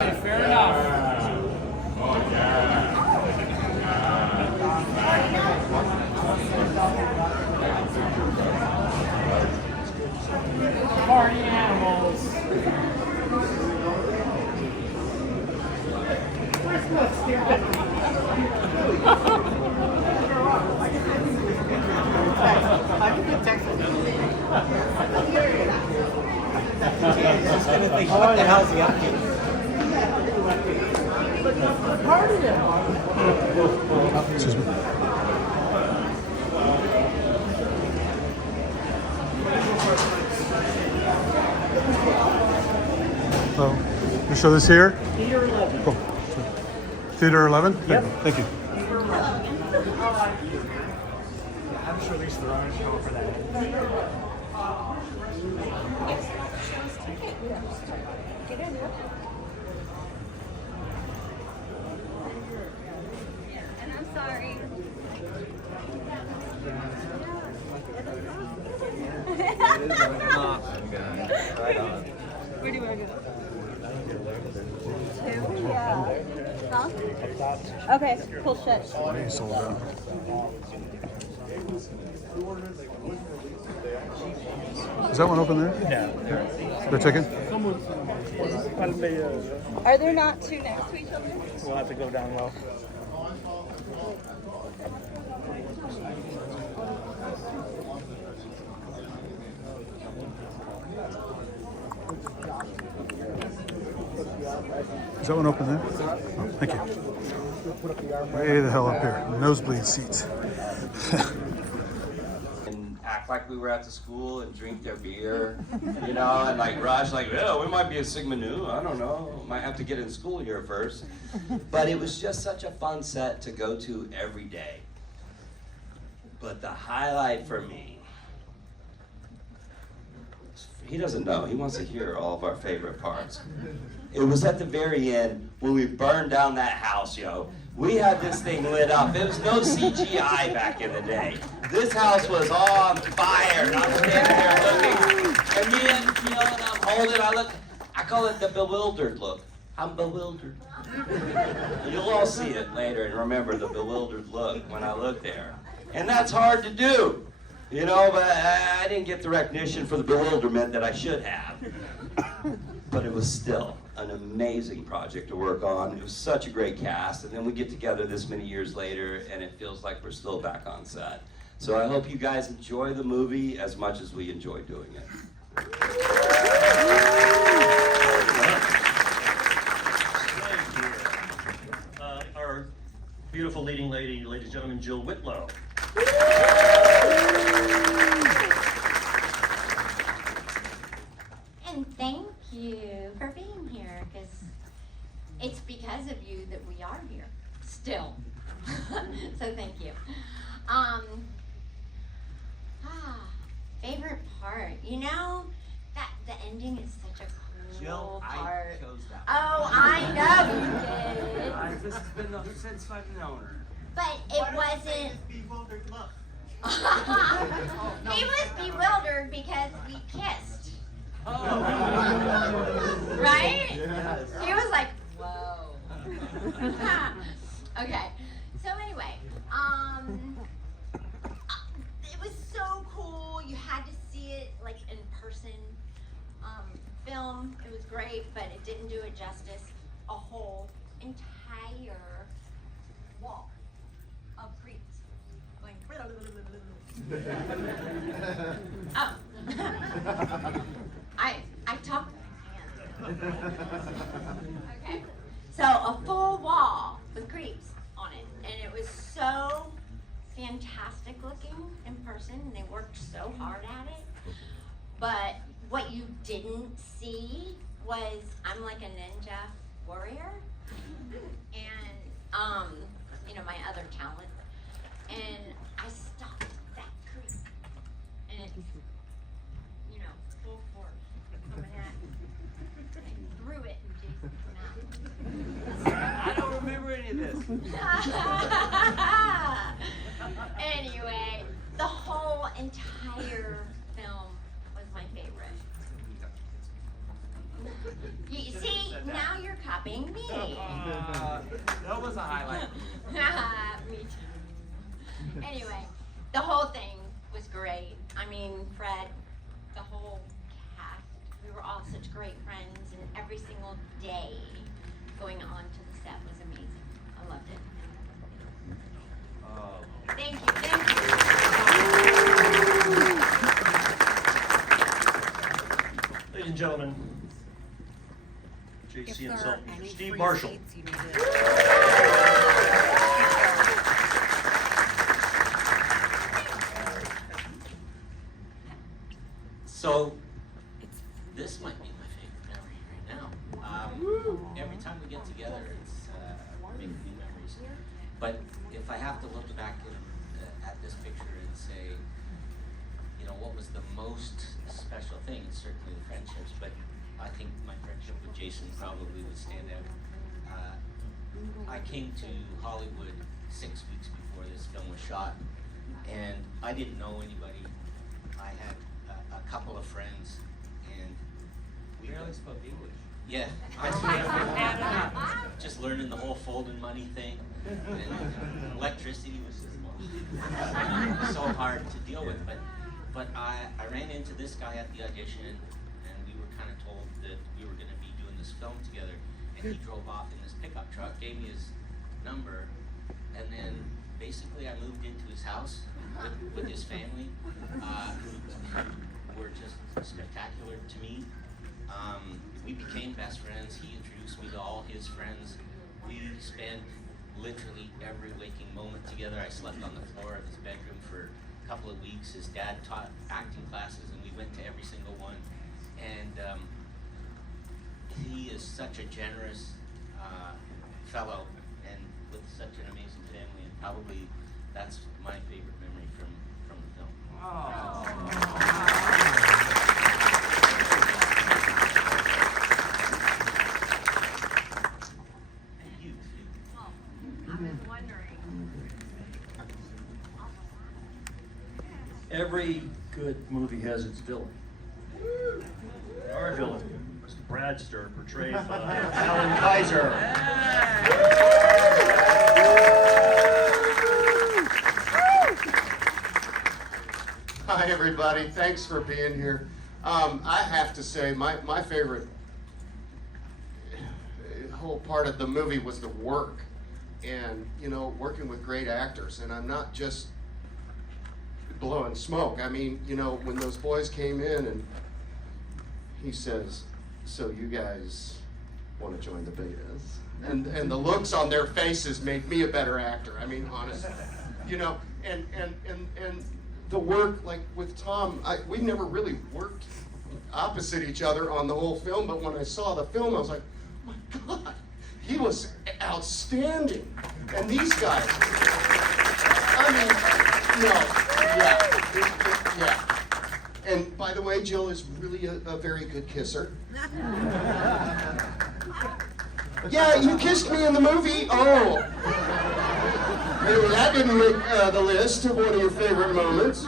Fair enough. Party animals. I can get text just gonna think, what the hell is he up to? Excuse me. Oh, you show this here? Theater 11. Cool. Theater 11? Yep. Thank you. I'm sure there's the orange show for that. And I'm sorry. Where do I go? Two? Yeah. Huh? Okay, cool shit. Hey, sold out. Is that one open there? Yeah. The chicken? Are there not two next to each other? We'll have to go down low. Is that one open there? Oh, thank you. Way the hell up here. Nosebleed seats. And act like we were at the school and drink their beer, you know, and like Raj, like, oh, we might be a Sigma Nu, I don't know, might have to get in school here first. But it was just such a fun set to go to every day. But the highlight for me, he doesn't know, he wants to hear all of our favorite parts. It was at the very end when we burned down that house, yo. We had this thing lit up. It was no CGI back in the day. This house was on fire. And I'm standing there looking, and me and I'm holding, I call it the bewildered look. I'm bewildered. You'll all see it later and remember the bewildered look when I look there. And that's hard to do, you know, but I didn't get the recognition for the bewilderment that I should have. But it was still an amazing project to work on. It was such a great cast, and then we get together this many years later, and it feels like we're still back on set. So I hope you guys enjoy the movie as much as we enjoy doing it. Our beautiful leading lady, ladies and gentlemen, Jill Whitlow. And thank you for being here, because it's because of you that we are here still. So thank you. Favorite part, you know, that the ending is such a cool Jill, part. I chose that. Oh, I know you did. This has been since I've known her. But it wasn't. He was bewildered because we kissed. Oh. Right? Yes. He was like, whoa. Okay. So anyway, it was so cool. You had to see it like in person. Film, it was great, but it didn't do it justice. A whole entire wall of creeps going. Oh. I talked with my hands. Okay. So a full wall with creeps on it, and it was so fantastic looking in person, and they worked so hard at it. But what you didn't see was I'm like a ninja warrior, and you know, my other talent, and I stopped that creep, and it's, you know, full force coming at me. I threw it in Jason's mouth. I don't remember any of this. Anyway, the whole entire film was my favorite. You see, sit down. now you're copying me. That was a highlight. Me too. Anyway, the whole thing was great. I mean, Fred, the whole cast, we were all such great friends, and every single day going on to the set was amazing. I loved it. Thank you, thank you. Ladies and gentlemen, If JC there and are Sultan, any Steve free Marshall. seats you need to- So, this might be my favorite memory right now. Every time we get together, it's making new memories. But if I have to look back at this picture and say, you know, what was the most special thing? It's certainly the friendships, but I think my friendship with Jason probably would stand out. I came to Hollywood 6 weeks before this film was shot, and I didn't know anybody. I had a couple of friends, and we Barely spoke English. yeah, just learning the whole folding money thing, and electricity was just so hard to deal with. But I ran into this guy at the audition, and we were kind of told that we were going to be doing this film together. And he drove off in this pickup truck, gave me his number, and then basically I moved into his house with his family, who were just spectacular to me. We became best friends. He introduced me to all his friends. We spent literally every waking moment together. I slept on the floor of his bedroom for a couple of weeks. His dad taught acting classes, and we went to every single one. And he is such a generous fellow, and with such an amazing family, and probably that's my favorite memory from the film. And you too. I was wondering. Every good movie has its villain. Our villain was Bradster, portrayed by Alan Kaiser. Hi, everybody. Thanks for being here. I have to say, my favorite whole part of the movie was the work. And, you know, working with great actors. And I'm not just blowing smoke. I mean, you know, when those boys came in and he says, "So you guys want to join the Betas?" And the looks on their faces made me a better actor. I mean, honestly, you know, and the work, like with Tom, we never really worked opposite each other on the whole film, but when I saw the film, I was like, oh my God, he was outstanding. And these guys, I mean, yeah. And by the way, Jill is really a very good kisser. Yeah, you kissed me in the movie. Oh. Maybe that didn't make the list of one of your favorite moments.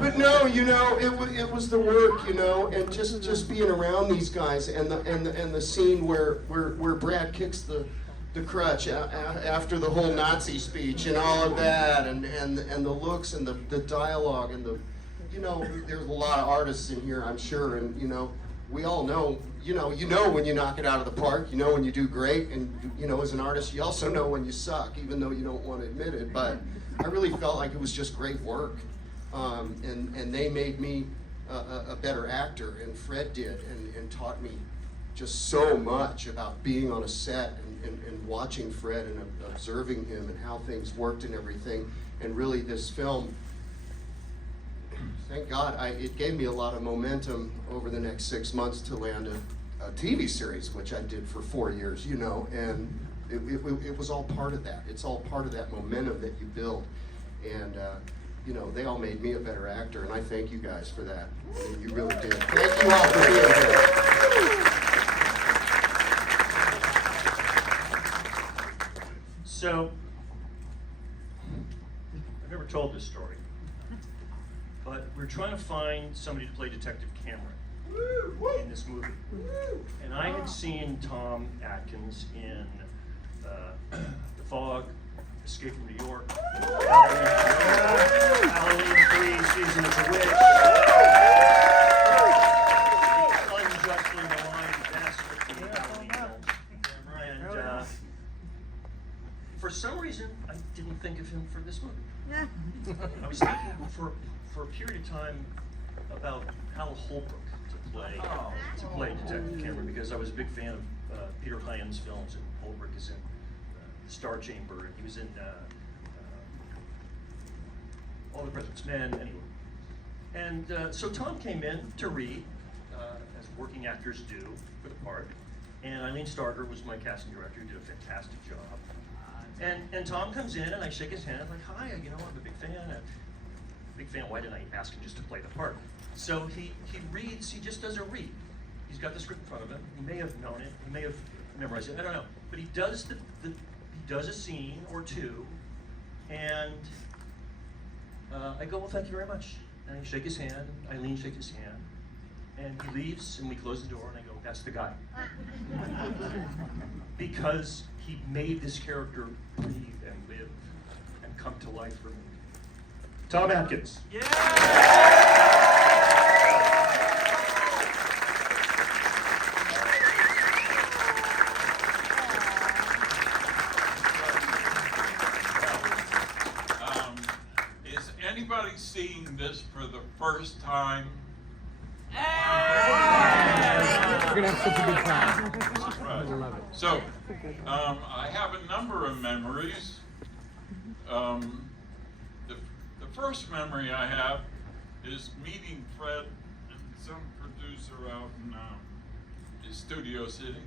But no, you know, it was the work, you know, and just being around these guys, and the scene where Brad kicks the crutch after the whole Nazi speech and all of that, and the looks and the dialogue and the, you know, there's a lot of artists in here, I'm sure, and you know, we all know, you know when you knock it out of the park, you know when you do great, and you know, as an artist, you also know when you suck, even though you don't want to admit it. But I really felt like it was just great work, and they made me a better actor, and Fred did, and taught me just so much about being on a set and watching Fred and observing him and how things worked and everything. And really, this film, thank God, it gave me a lot of momentum over the next 6 months to land a TV series, which I did for 4 years, you know, and it was all part of that. It's all part of that momentum that you build. And, you know, they all made me a better actor, and I thank you guys for that. I mean, you really did. Thank you all for being here. So, I've never told this story, but we're trying to find somebody to play Detective Cameron. in this movie. And I had seen Tom Atkins in The Fog, Escape from New York, Halloween 3, Season of the Witch, unjustly maligned bastard from the Halloween films. And for some reason, I didn't think of him for this movie. I was thinking for a period of time about Hal Holbrook to play Detective Cameron, because I was a big fan of Peter Hyams' films, and Holbrook is in The Star Chamber, and he was in All the President's Men, anyway. And so Tom came in to read, as working actors do, for the part, and Eileen Starker was my casting director, who did a fantastic job. And Tom comes in, and I shake his hand, like, hi, I'm a big fan. Why didn't I ask him just to play the part? So he reads, he just does a read. He's got the script in front of him. He may have known it, he may have memorized it, I don't know. But he does he does a scene or two, and I go, well, thank you very much. And I shake his hand, Eileen shakes his hand, and he leaves, and we close the door, and I go, that's the guy. Because he made this character breathe and live and come to life for me. Tom Atkins. Is anybody seeing this for the first time? You're gonna have such a good time. Right. So, I have a number of memories. The first memory I have is meeting Fred and some producer out in his Studio City,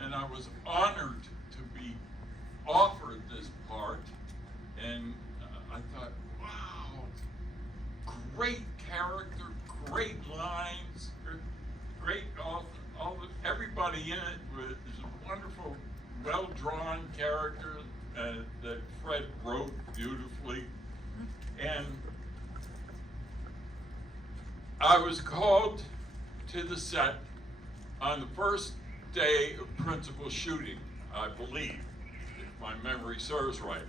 and I was honored to be offered this part, and I thought, wow, great character, great lines, great everybody in it was a wonderful, well-drawn character that Fred wrote beautifully. And I was called to the set on the first day of principal shooting, I believe, if my memory serves right.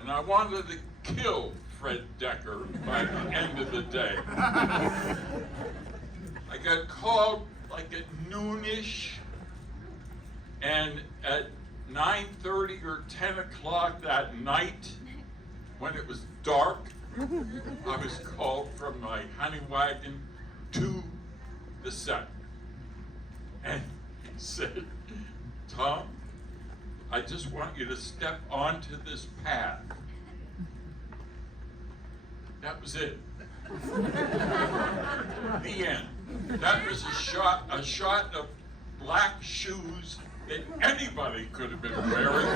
And I wanted to kill Fred Decker by the end of the day. I got called like at noonish, and at 9:30 or 10 o'clock that night, when it was dark, I was called from my honey wagon to the set. And he said, Tom, I just want you to step onto this path. That was it. The end. That was a shot of black shoes that anybody could have been wearing.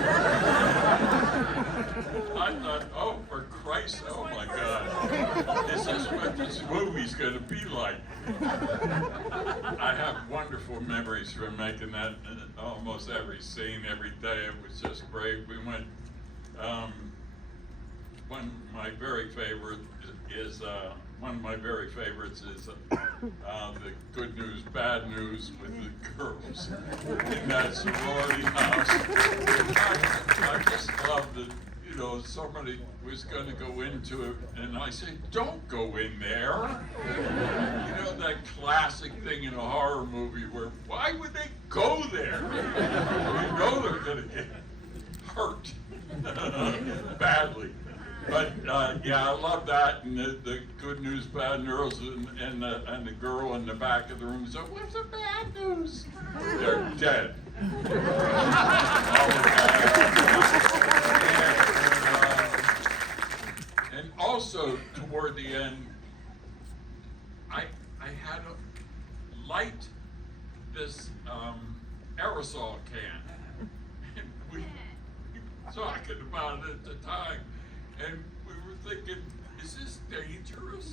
I thought, oh, for Christ, oh my God, this is what this movie's going to be like. I have wonderful memories from making that almost every scene, every day. It was just great. We went, one of my very favorites is the Good News, Bad News with the girls in that sorority house. I just loved that, somebody was going to go into it, and I said, don't go in there. That classic thing in a horror movie where, why would they go there? They're going to get hurt badly. But yeah, I love that, and the Good News, Bad News, and the girl in the back of the room said, "What's the bad news?" They're dead. And also toward the end, I had to light this aerosol can, and we talking about it at the time. And we were thinking, is this dangerous?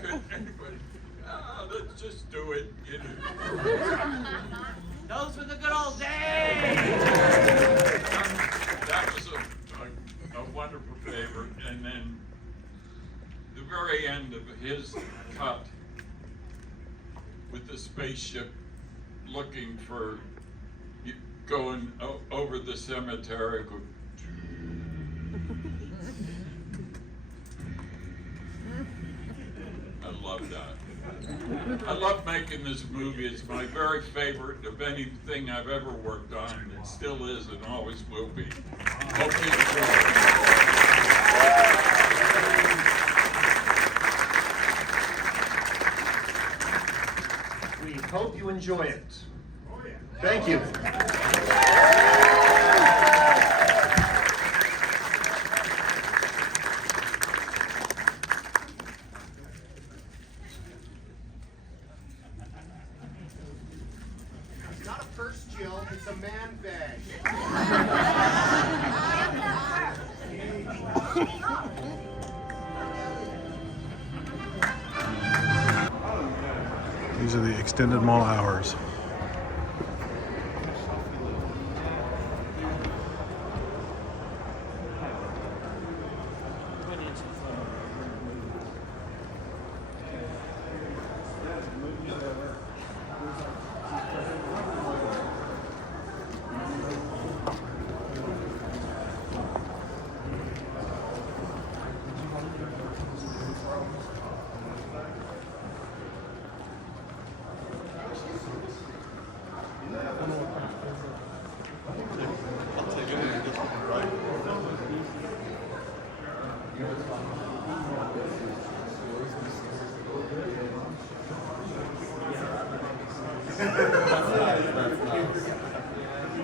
Could anybody, let's just do it. Those were the good old days! That was a wonderful favorite. And then the very end of his cut, spaceship looking for, going over the cemetery. I love that. I love making this movie. It's my very favorite of anything I've ever worked on. It still is and always will be. Hope you enjoy We hope you enjoy it. Thank you. It's not a purse, Jill. It's a man bag. These are the extended mall hours.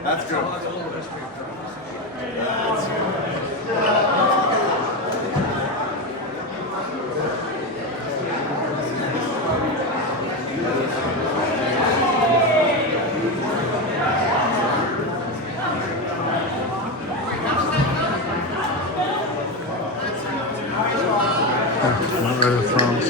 That's good. Not ready to thrones.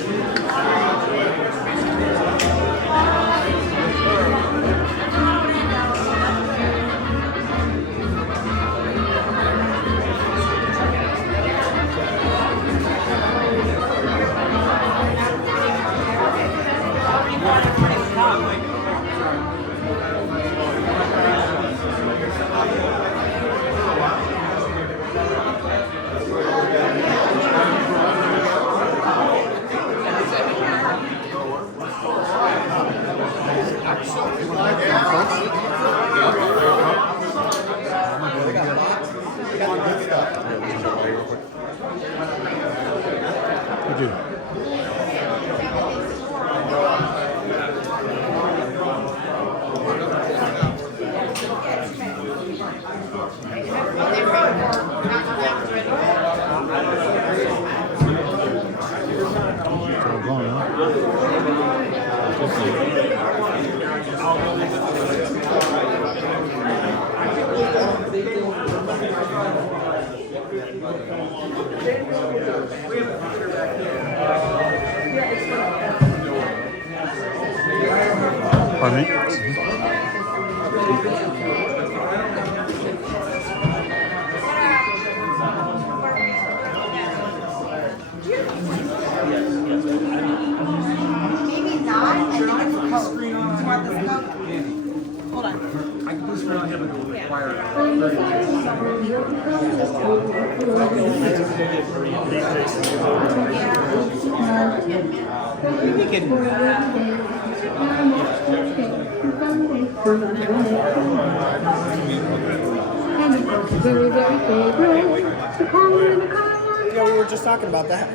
Pardon me? Maybe not. I think it's a Coke. Do you want this Coke? Hold on. I can just really have a require. Yeah, we were just talking about that.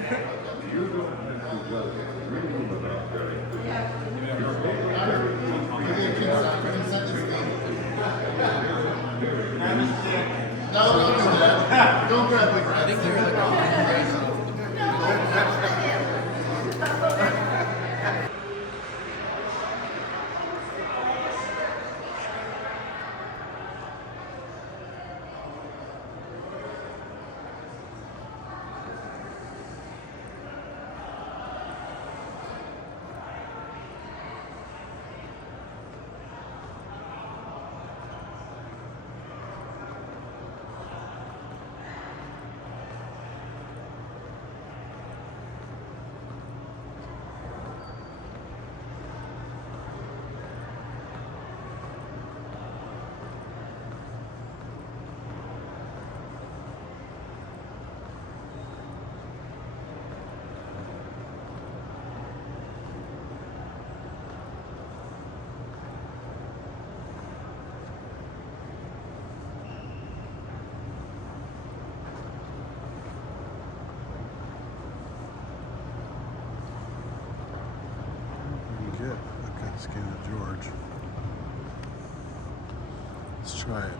No, don't do that. Don't grab me. I think you're Let's try it.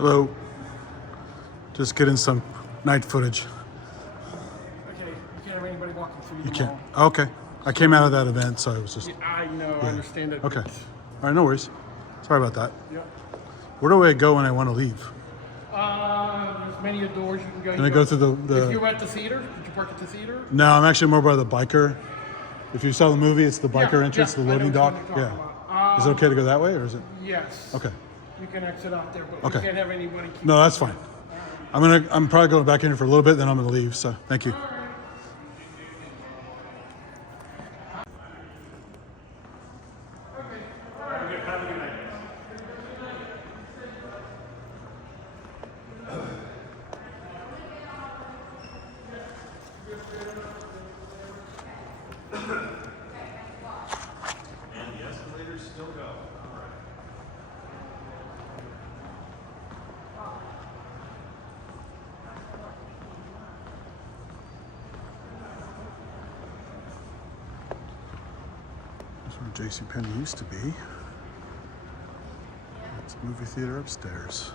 Hello. Just getting some night footage. Okay, you can't have anybody walking through You the can't. mall. Okay. I came out of that event, so I was just. I know, I Yeah. understand that. Okay. All right, no worries. Sorry about that. Yep. Where do I go when I want to leave? There's many doors you can go. Can I go through the- If you were at the theater, did you park at the theater? No, I'm actually more by the biker. If you saw the movie, it's the biker Yeah, entrance, yeah, the I know loading which dock. one you're Yeah. talking about. Is it okay to go that way, or is it? Yes. Okay. You can exit out there, but Okay. you can't have anybody keep. No, that's fine. I'm probably going back in here for a little bit, then I'm gonna leave. So thank you. And the escalators still go. All right. That's where JCPenney used to be. It's a movie theater upstairs.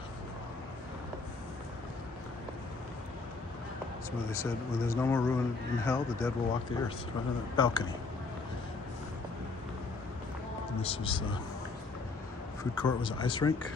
That's where they said, when there's no more room in hell, the dead will walk the earth. Right on that balcony. And this was the food court, was an ice rink.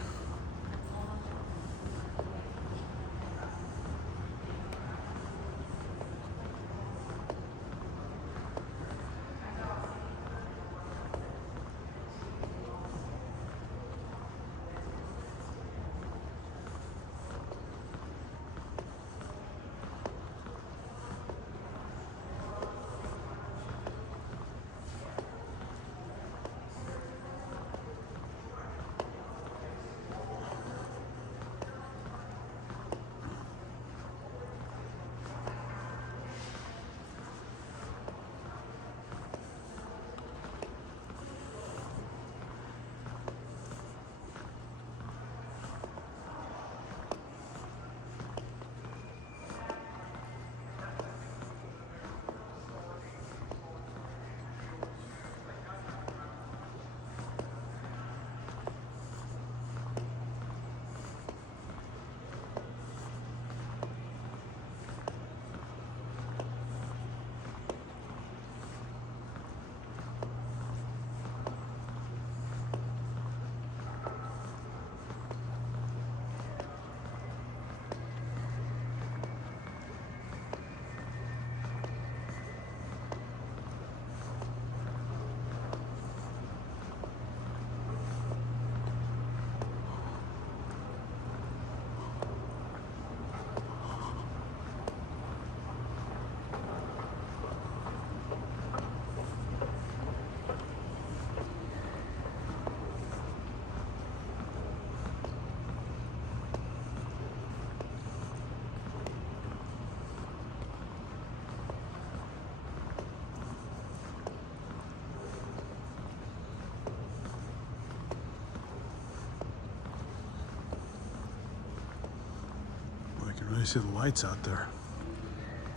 Really see the lights out there.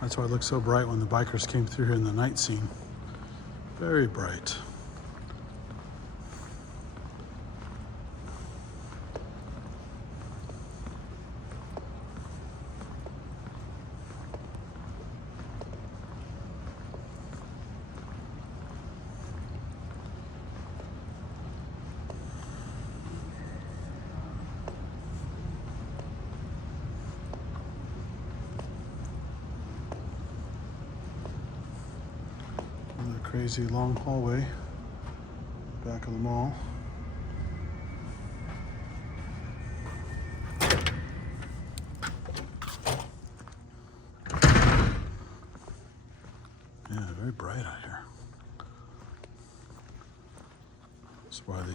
That's why it looked so bright when the bikers came through here in the night scene. Very bright. Another crazy long hallway back of the mall. Yeah, very bright out here. That's why the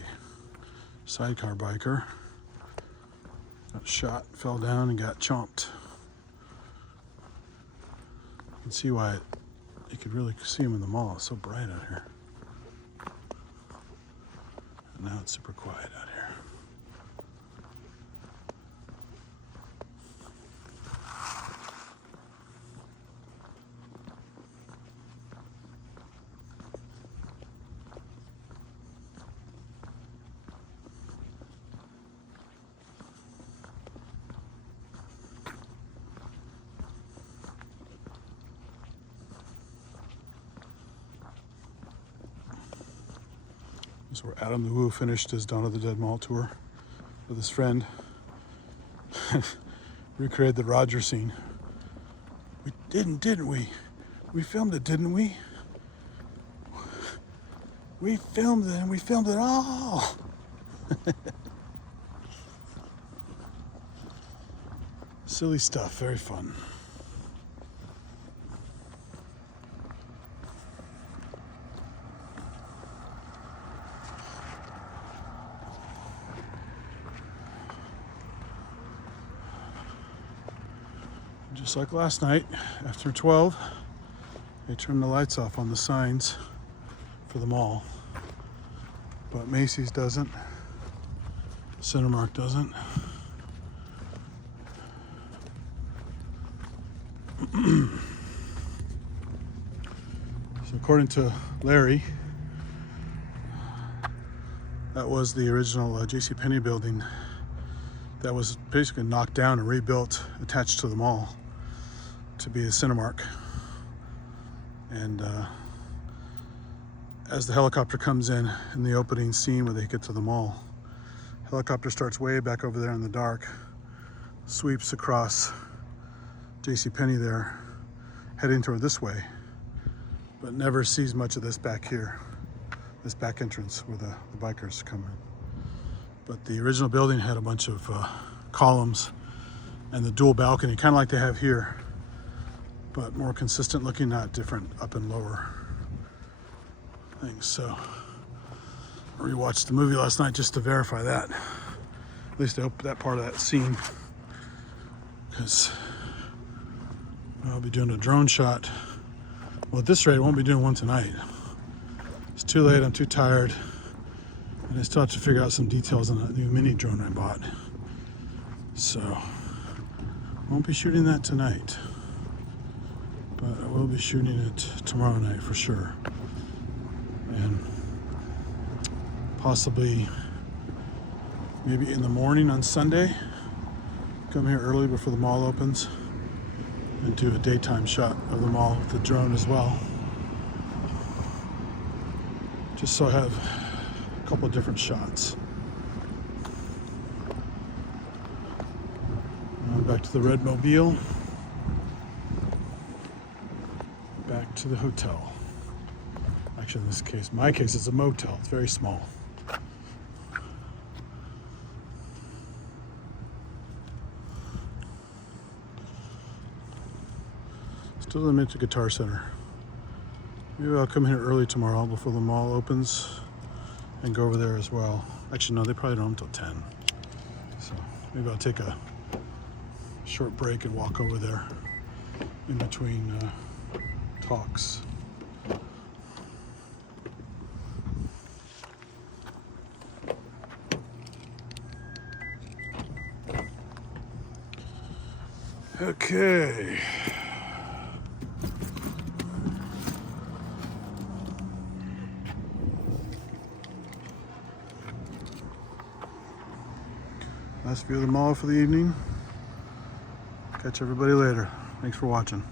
sidecar biker got shot, fell down, and got chomped. You can see why you could really see him in the mall. It's so bright out here. And now it's super quiet out here. This is where Adam the Woo finished his Dawn of the Dead Mall tour with his friend. Recreated the Roger scene. We didn't we? We filmed it, didn't we? We filmed it and we filmed it all. Silly stuff, very fun. Just like last night, after 12, they turned the lights off on the signs for the mall. But Macy's doesn't. Cinemark doesn't. So according to Larry, that was the original JCPenney building that was basically knocked down and rebuilt, attached to the mall, to be a Cinemark. And as the helicopter comes in the opening scene where they get to the mall, helicopter starts way back over there in the dark, sweeps across JCPenney there, heading toward this way, but never sees much of this back here, this back entrance where the bikers come in. But the original building had a bunch of columns and the dual balcony, kind of like they have here, but more consistent looking, not different up and lower things. So I rewatched the movie last night just to verify that. At least I hope that part of that scene, because I'll be doing a drone shot. Well, at this rate, I won't be doing one tonight. It's too late, I'm too tired, and I still have to figure out some details on that new mini drone I bought. So I won't be shooting that tonight, but I will be shooting it tomorrow night for sure. And possibly maybe in the morning on Sunday, come here early before the mall opens and do a daytime shot of the mall with the drone as well. Just so I have a couple of different shots. Now back to the Red Mobile. Back to the hotel. Actually, in this case, my case, it's a motel. It's very small. Still in the Minter Guitar Center. Maybe I'll come here early tomorrow before the mall opens and go over there as well. Actually, no, they probably don't until 10. So maybe I'll take a short break and walk over there in between talks. Okay. Last view of the mall for the evening. Catch everybody later. Thanks for watching.